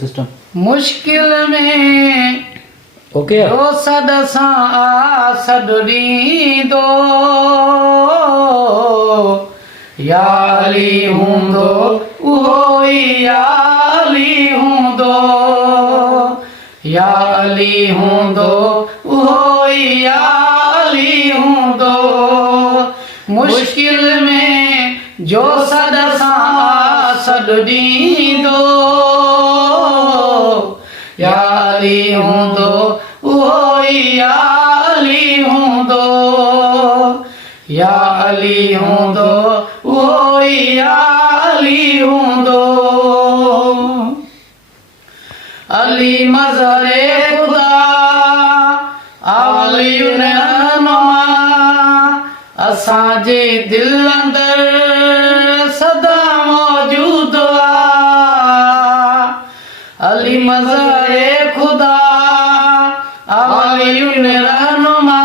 सिस्टम मुश्किल में ओके जो सद सां सद ॾींदो याली हूंदो उहो ई याली हूंदो याली हूंदो उहो ई याली हूंदो मुश्किल में जो सद सां सद ॾींदो याली हूंदो उहो ई याली हूंदो याली हूंदो उहो ई याली हूंदो अली मज़हरे ख़ुदा आवलियुन रहनुमा असांजे दिल अंदर सदा मौजूद अली मज़हरे ख़ुदा आवलियुन रहनुमा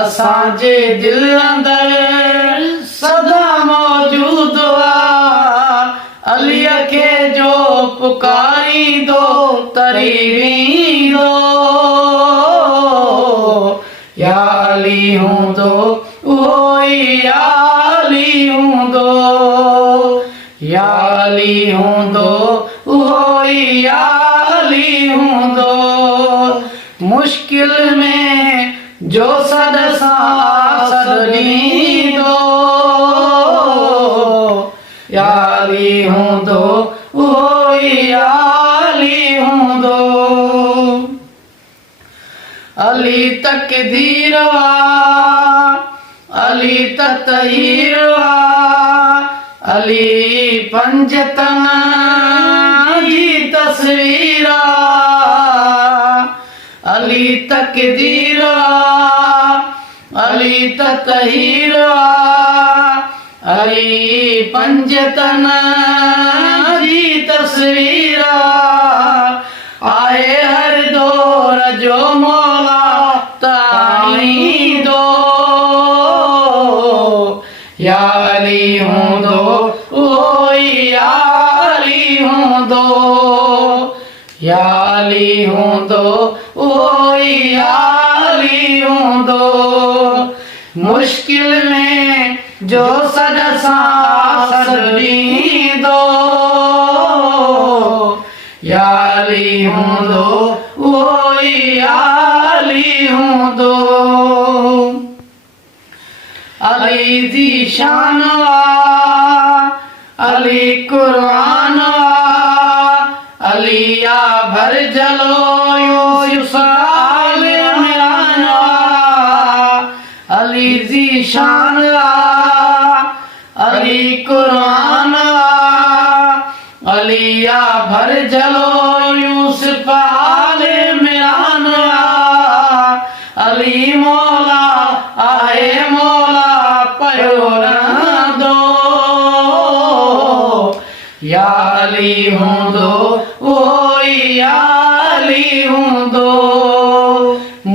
असांजे दिल अंदर सदा मौजूद अलीअ खे जो पुकारींदो तरी वेंदो या अली हूंदो उहो ई याली हूंदो या अली हूंदो उहो ई याली हूंदो मुश्किल में जो सद सां सद ॾींदो याली हूंदो उहो ई याली हूंदो अली तक़दीर अली ततहीर अली पंजतन जी तस्वीर अली तक़दीर अली ततहीर अली पंजतन जी तस्वीर आहे हर दौर जो मौला ताईंदो या अली हूंदो उहो ई याली हूंदो या अली हूंदो उहो ई याली हूंदो मुश्किल में जो सद सां सद ॾींदो याली हूंदो उहो ई याली हूंदो अली जी शान अली क़ुरान अलिया भर जलो अली जी शान अली कुरान अलिया भर जलो यूसुफ आले मिरान अली मौला आहे मौला पयो रहंदो या अली हूंदो उहो ई याली हूंदो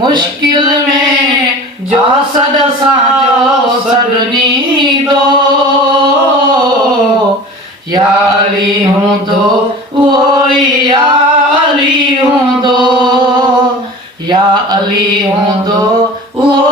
मुश्किल में जो सद सां सद ॾींदो याली हूंदो उहो ई याली हूंदो या अली हूंदो उहो